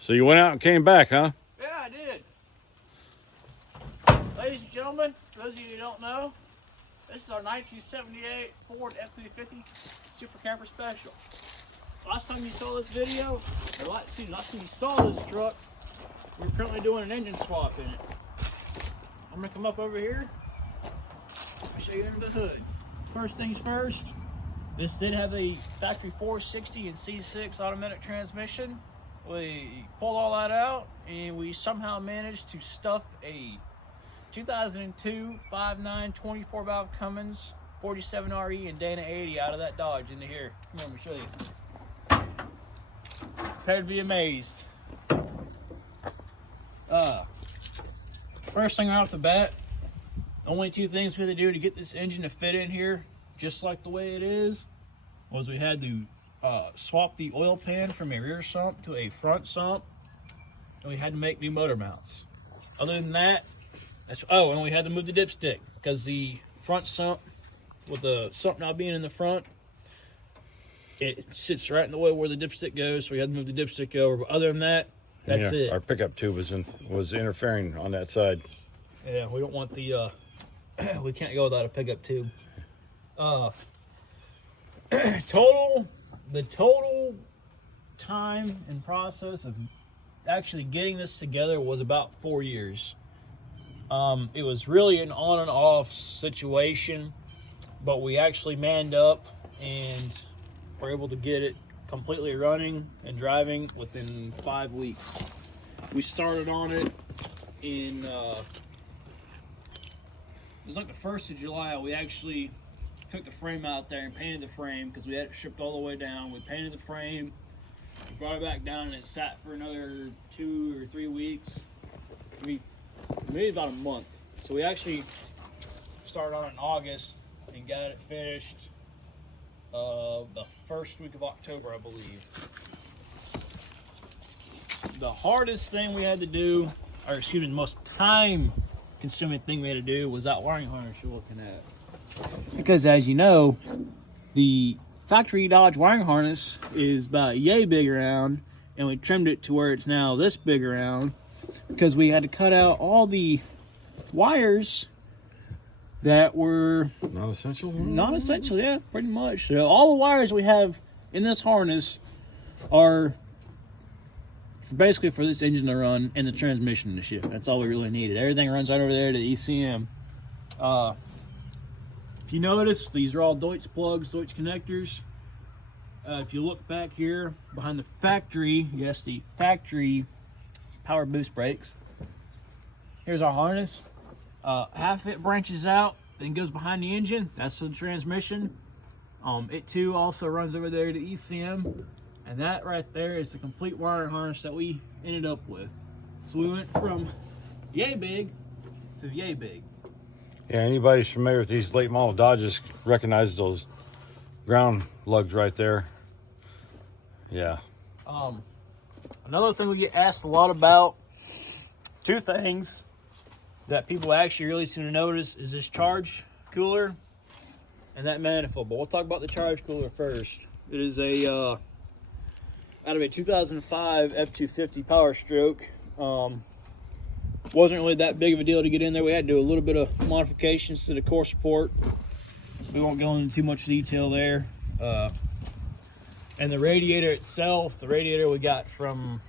So you went out and came back, huh? Yeah, I did. Ladies and gentlemen, for those of you who don't know, this is our 1978 Ford F-350 Super Camper Special. Last time you saw this video, or last time you saw this truck, we're currently doing an engine swap in it. I'm gonna come up over here. I'll show you under the hood. First things first, this did have a factory 460 and C6 automatic transmission. We pulled all that out and we somehow managed to stuff a 2002 5.9 24 valve Cummins 47RE and Dana 80 out of that Dodge into here. Come on, let me show you. Prepare to be amazed. First thing right off the bat, only two things we had to do to get this engine to fit in here just like the way it is was we had to swap the oil pan from a rear sump to a front sump, and we had to make new motor mounts. Other than that, and we had to move the dipstick because the front sump, with the sump now being in the front, it sits right in the way where the dipstick goes, so we had to move the dipstick over. But other than that, that's it. Our pickup tube was interfering on that side. Yeah, we don't want the we can't go without a pickup tube. The total time and process of actually getting this together was about 4 years. It was really an on and off situation, but we actually manned up and were able to get it completely running and driving within 5 weeks. We started on it in it was like the 1st of July. We actually took the frame out there and painted the frame because we had it shipped all the way down. We painted the frame, we brought it back down, and it sat for another 2 or 3 weeks. Maybe about a month. So we actually started on it in August and got it finished the first week of October, I believe. The hardest thing we had to do, or excuse me, the most time-consuming thing we had to do was that wiring harness you're looking at. Because as you know, the factory Dodge wiring harness is about yay big around, and we trimmed it to where it's now this big around because we had to cut out all the wires that were non-essential. Non-essential, yeah, pretty much. So all the wires we have in this harness are basically for this engine to run and the transmission to shift. That's all we really needed. Everything runs right over there to the ECM. If you notice, these are all Deutsch plugs, Deutsch connectors. If you look back here behind the factory, yes, the factory power boost brakes. Here's our harness. Half of it branches out and goes behind the engine. That's the transmission. It too also runs over there to ECM. And that right there is the complete wiring harness that we ended up with. So we went from yay big to yay big. Yeah, anybody who's familiar with these late model Dodges recognizes those ground lugs right there. Yeah. Another thing we get asked a lot about, two things that people actually really seem to notice, is this charge cooler and that manifold. But we'll talk about the charge cooler first. It is out of a 2005 F-250 Power Stroke. Wasn't really that big of a deal to get in there. We had to do a little bit of modifications to the core support. We won't go into too much detail there. And the radiator itself, the radiator we got from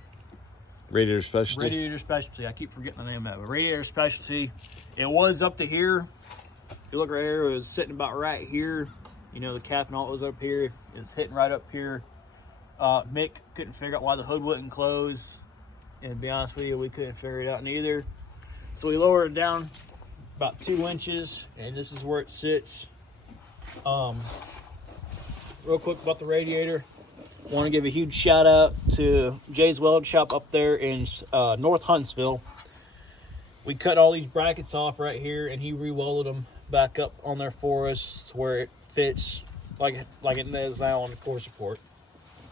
Radiator Specialty. Radiator Specialty. I keep forgetting the name of it. But Radiator Specialty. It was up to here. If you look right here, it was sitting about right here. You know, the cap and all was up here. It's hitting right up here. Mick couldn't figure out why the hood wouldn't close. And to be honest with you, we couldn't figure it out neither. So we lowered it down about 2 inches, and this is where it sits. Real quick about the radiator. I want to give a huge shout out to Jay's Weld Shop up there in North Huntsville. We cut all these brackets off right here, and he re-welded them back up on there for us to where it fits like it is now on the core support.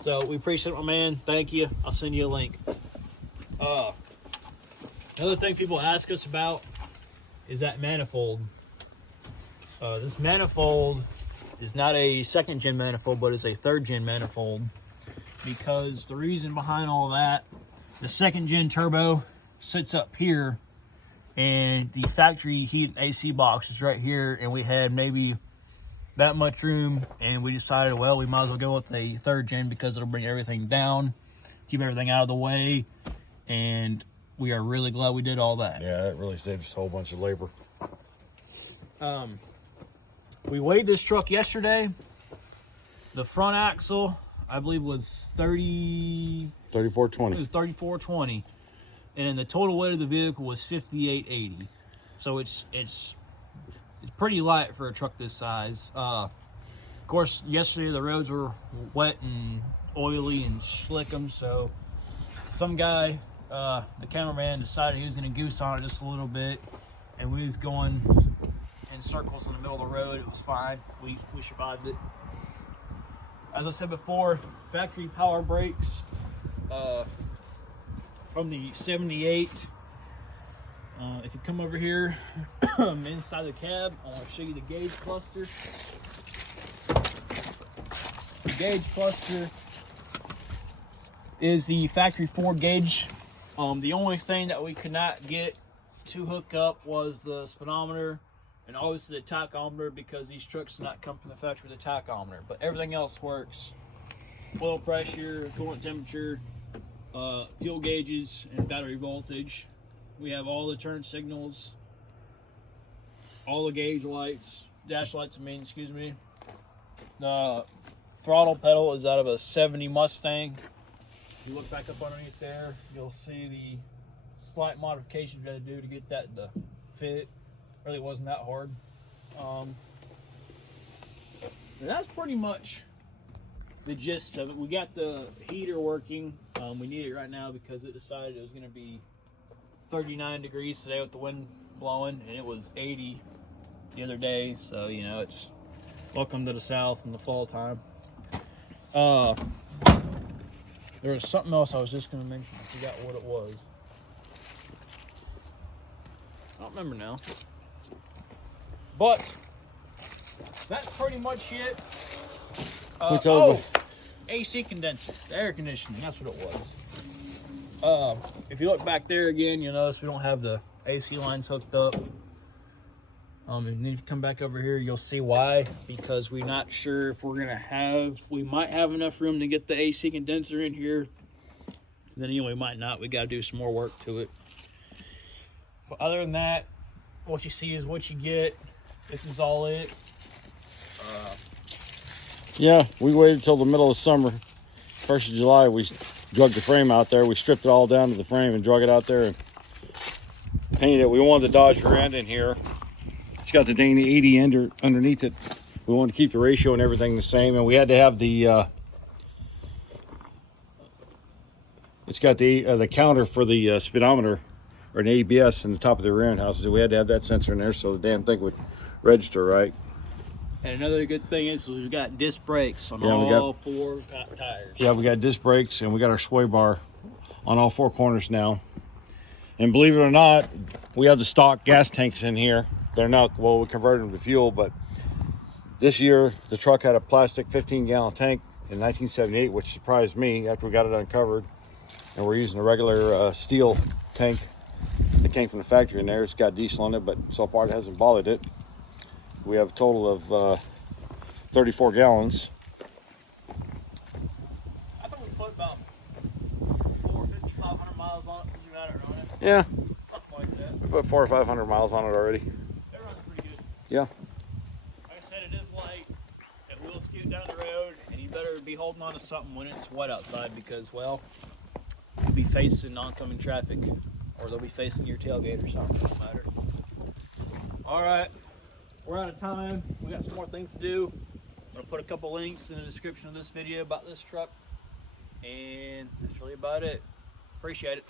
So we appreciate it, my man. Thank you. I'll send you a link. Another thing people ask us about is that manifold. This manifold is not a 2nd gen manifold, but it's a 3rd gen manifold, because the reason behind all that The second gen turbo sits up here, and the factory heat and AC box is right here, and we had maybe that much room, and we decided, well, we might as well go with a third gen because it'll bring everything down, keep everything out of the way, and we are really glad we did all that. Yeah, it really saved us a whole bunch of labor. We weighed this truck yesterday. The front axle, I believe, was 3420. It was 3420, and the total weight of the vehicle was 5880. So it's pretty light for a truck this size. Of course, yesterday the roads were wet and oily and slickum, so some guy, the cameraman, decided he was going to goose on it just a little bit, and we was going in circles in the middle of the road. It was fine. We survived it. As I said before, factory power brakes from the 78. If you come over here inside the cab, I want to show you the gauge cluster. The gauge cluster is the factory 4 gauge. The only thing that we could not get to hook up was the speedometer and obviously the tachometer, because these trucks do not come from the factory with a tachometer, but everything else works. Oil pressure, coolant temperature, fuel gauges, and battery voltage. We have all the turn signals, all the gauge lights, dash lights, excuse me. The throttle pedal is out of a 70 Mustang. If you look back up underneath there, you'll see the slight modifications we had to do to get that to fit. Really wasn't that hard. And that's pretty much the gist of it. We got the heater working. We need it right now because it decided it was going to be 39 degrees today with the wind blowing, and it was 80 the other day. So, you know, it's welcome to the South in the fall time. There was something else I was just going to mention. I forgot what it was. I don't remember now. But that's pretty much it. AC condenser, the air conditioning, that's what it was. If you look back there again, you'll notice we don't have the AC lines hooked up. And then if you come back over here, you'll see why. Because we're not sure if we're we might have enough room to get the AC condenser in here. Then anyway, we might not. We got to do some more work to it. But other than that, what you see is what you get. This is all it. Yeah, we waited till the middle of summer. 1st of July, we drug the frame out there. We stripped it all down to the frame and drug it out there and painted it. We wanted the Dodge rear end in here. It's got the Dana 80 end underneath it. We wanted to keep the ratio and everything the same, and we had to have the it's got the counter for the speedometer, or an ABS in the top of the rear end housing. So we had to have that sensor in there so the damn thing would register right. And another good thing is we've got disc brakes on all 4 tires. Yeah, we got disc brakes, and we got our sway bar on all 4 corners now. And believe it or not, we have the stock gas tanks in here. They're not, well, we converted them to fuel, but this year the truck had a plastic 15-gallon tank in 1978, which surprised me after we got it uncovered. And we're using a regular steel tank that came from the factory in there. It's got diesel in it, but so far it hasn't bothered it. We have a total of 34 gallons. I think we put about 450, 500 miles on it since we had it running. Yeah. Something like that. We put 400 or 500 miles on it already. It runs pretty good. Yeah. Like I said, it is light. It will scoot down the road, and you better be holding on to something when it's wet outside because, well, you'll be facing oncoming traffic, or they'll be facing your tailgate or something. Don't matter. All right. We're out of time. We got some more things to do. I'm going to put a couple links in the description of this video about this truck. And that's really about it. Appreciate it.